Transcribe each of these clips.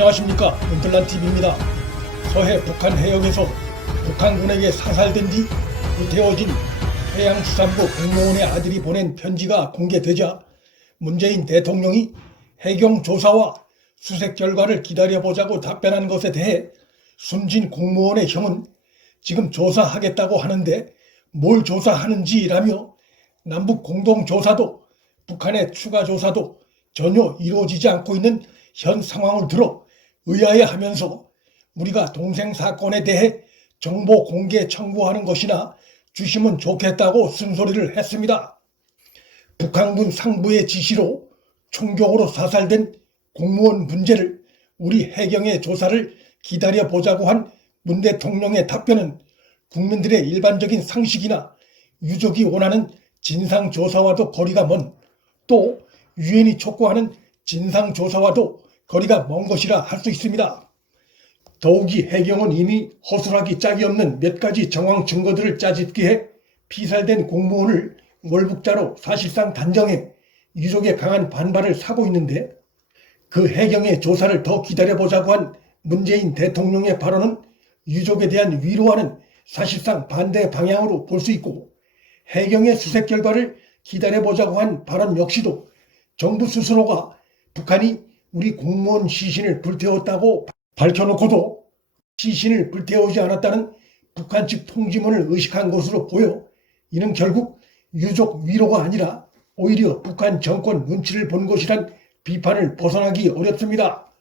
안녕하십니까, 은틀란TV입니다. 서해 북한 해역에서 북한군에게 사살된 뒤 불태워진 해양수산부 공무원의 아들이 보낸 편지가 공개되자 문재인 대통령이 해경 조사와 수색 결과를 기다려보자고 답변한 것에 대해 숨진 공무원의 형은 지금 조사하겠다고 하는데 뭘 조사하는지라며 남북 공동조사도 북한의 추가 조사도 전혀 이루어지지 않고 있는 현 상황을 들어 의아해하면서 우리가 동생 사건에 대해 정보 공개 청구하는 것이나 주시면 좋겠다고 쓴소리를 했습니다. 북한군 상부의 지시로 총격으로 사살된 공무원 문제를 우리 해경의 조사를 기다려보자고 한 문 대통령의 답변은 국민들의 일반적인 상식이나 유족이 원하는 진상조사와도 거리가 먼, 또 유엔이 촉구하는 진상조사와도 거리가 먼 것이라 할 수 있습니다. 더욱이 해경은 이미 허술하기 짝이 없는 몇 가지 정황 증거들을 짜집기해 피살된 공무원을 월북자로 사실상 단정해 유족의 강한 반발을 사고 있는데, 그 해경의 조사를 더 기다려보자고 한 문재인 대통령의 발언은 유족에 대한 위로와는 사실상 반대 방향으로 볼 수 있고, 해경의 수색 결과를 기다려보자고 한 발언 역시도 정부 스스로가 북한이 우리 공무원 시신을 불태웠다고 밝혀놓고도 시신을 불태우지 않았다는 북한 측 통지문을 의식한 것으로 보여, 이는 결국 유족 위로가 아니라 오히려 북한 정권 눈치를 본 것이란 비판을 벗어나기 어렵습니다.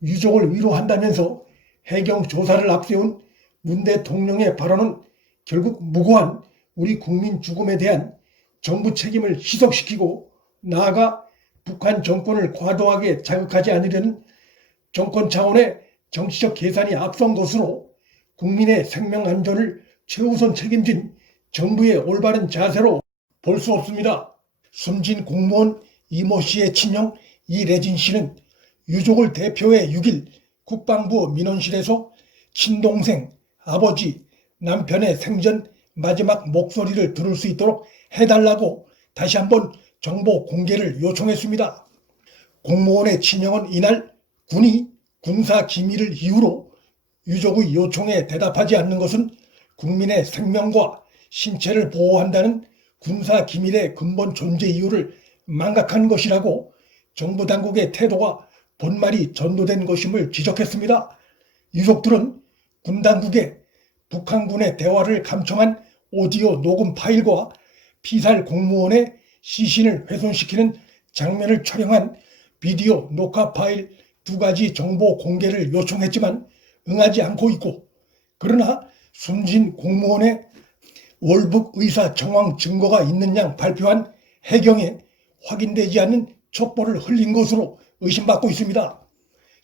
유족을 위로한다면서 해경 조사를 앞세운 문 대통령의 발언은 결국 무고한 우리 국민 죽음에 대한 정부 책임을 희석시키고, 나아가 북한 정권을 과도하게 자극하지 않으려는 정권 차원의 정치적 계산이 앞선 것으로 국민의 생명 안전을 최우선 책임진 정부의 올바른 자세로 볼 수 없습니다. 숨진 공무원 이모 씨의 친형 이래진 씨는 유족을 대표해 6일 국방부 민원실에서 친동생, 아버지, 남편의 생전 마지막 목소리를 들을 수 있도록 해달라고 다시 한번 정보 공개를 요청했습니다. 공무원의 친형은 이날 군이 군사 기밀을 이유로 유족의 요청에 대답하지 않는 것은 국민의 생명과 신체를 보호한다는 군사 기밀의 근본 존재 이유를 망각한 것이라고 정부 당국의 태도가 본말이 전도된 것임을 지적했습니다. 유족들은 군 당국에 북한군의 대화를 감청한 오디오 녹음 파일과 피살 공무원의 시신을 훼손시키는 장면을 촬영한 비디오 녹화 파일 2가지 정보 공개를 요청했지만 응하지 않고 있고, 그러나 숨진 공무원의 월북 의사 정황 증거가 있는 양 발표한 해경에 확인되지 않는 촛불을 흘린 것으로 의심받고 있습니다.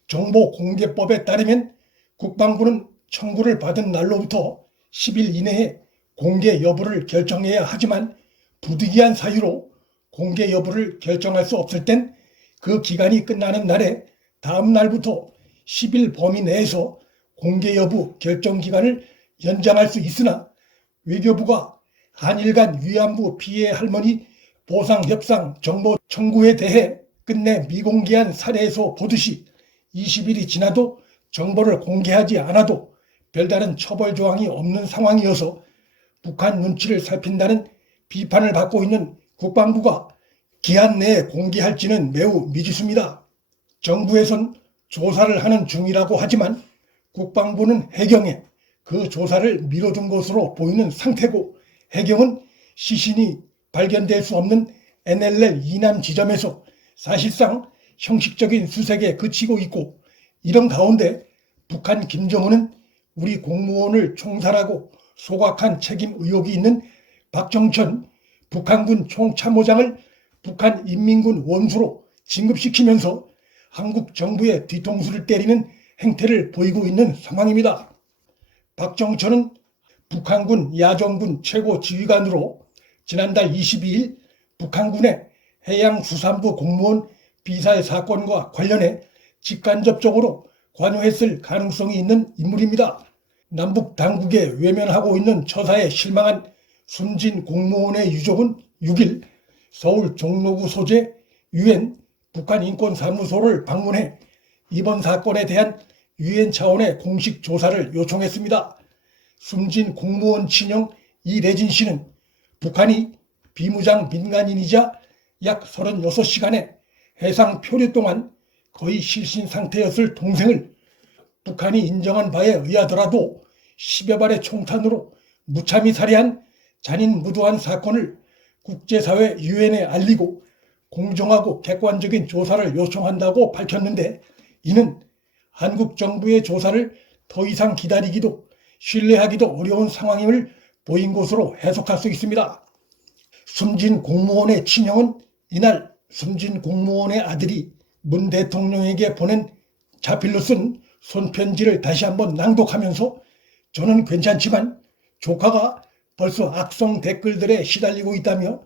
정보공개법에 따르면 국방부는 청구를 받은 날로부터 10일 이내에 공개 여부를 결정해야 하지만, 부득이한 사유로 공개 여부를 결정할 수 없을 땐 그 기간이 끝나는 날에 다음 날부터 10일 범위 내에서 공개 여부 결정 기간을 연장할 수 있으나, 외교부가 한일 간 위안부 피해 할머니 보상 협상 정보 청구에 대해 끝내 미공개한 사례에서 보듯이 20일이 지나도 정보를 공개하지 않아도 별다른 처벌 조항이 없는 상황이어서 북한 눈치를 살핀다는 비판을 받고 있는 국방부가 기한 내에 공개할지는 매우 미지수입니다. 정부에선 조사를 하는 중이라고 하지만 국방부는 해경에 그 조사를 미뤄둔 것으로 보이는 상태고, 해경은 시신이 발견될 수 없는 NLL 이남 지점에서 사실상 형식적인 수색에 그치고 있고, 이런 가운데 북한 김정은은 우리 공무원을 총살하고 소각한 책임 의혹이 있는 박정천 북한군 총참모장을 북한 인민군 원수로 진급시키면서 한국 정부의 뒤통수를 때리는 행태를 보이고 있는 상황입니다. 박정천은 북한군 야전군 최고 지휘관으로 지난달 22일 북한군의 해양수산부 공무원 비살 사건과 관련해 직간접적으로 관여했을 가능성이 있는 인물입니다. 남북 당국에 외면하고 있는 처사에 실망한 숨진 공무원의 유족은 6일 서울 종로구 소재 유엔 북한인권사무소를 방문해 이번 사건에 대한 유엔 차원의 공식 조사를 요청했습니다. 숨진 공무원 친형 이래진 씨는 북한이 비무장 민간인이자 약 36시간의 해상 표류 동안 거의 실신 상태였을 동생을 북한이 인정한 바에 의하더라도 10여 발의 총탄으로 무참히 살해한 잔인무도한 사건을 국제사회 유엔에 알리고 공정하고 객관적인 조사를 요청한다고 밝혔는데, 이는 한국 정부의 조사를 더 이상 기다리기도 신뢰하기도 어려운 상황임을 보인 것으로 해석할 수 있습니다. 숨진 공무원의 친형은 이날 숨진 공무원의 아들이 문 대통령에게 보낸 자필로 쓴 손편지를 다시 한번 낭독하면서 저는 괜찮지만 조카가 벌써 악성 댓글들에 시달리고 있다며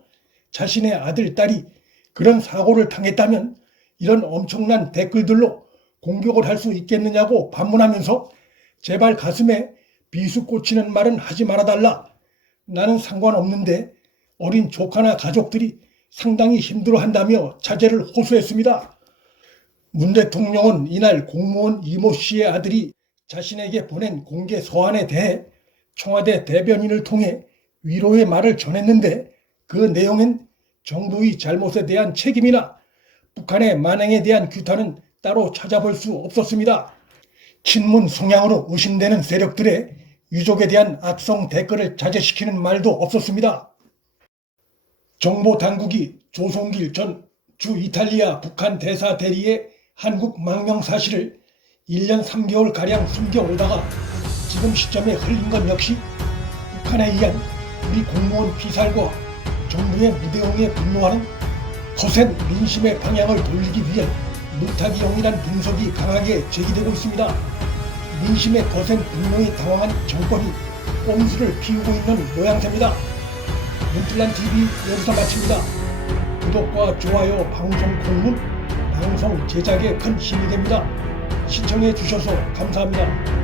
자신의 아들, 딸이 그런 사고를 당했다면 이런 엄청난 댓글들로 공격을 할 수 있겠느냐고 반문하면서 제발 가슴에 비수 꽂히는 말은 하지 말아달라. 나는 상관없는데 어린 조카나 가족들이 상당히 힘들어한다며 자제를 호소했습니다. 문 대통령은 이날 공무원 이모 씨의 아들이 자신에게 보낸 공개 서한에 대해 청와대 대변인을 통해 위로의 말을 전했는데, 그 내용엔 정부의 잘못에 대한 책임이나 북한의 만행에 대한 규탄은 따로 찾아볼 수 없었습니다. 친문 성향으로 의심되는 세력들의 유족에 대한 악성 댓글을 자제시키는 말도 없었습니다. 정보 당국이 조성길 전 주 이탈리아 북한 대사 대리의 한국 망명 사실을 1년 3개월가량 숨겨오다가 지금 시점에 흘린 건 역시 북한에 의한 우리 공무원 피살과 정부의 무대응에 분노하는 거센 민심의 방향을 돌리기 위한 물타기용이란 분석이 강하게 제기되고 있습니다. 민심의 거센 분노에 당황한 정권이 꼼수를 피우고 있는 모양새입니다. 문틀란TV 여기서 마칩니다. 구독과 좋아요, 방송 공문, 방송 제작에 큰 힘이 됩니다. 시청해 주셔서 감사합니다.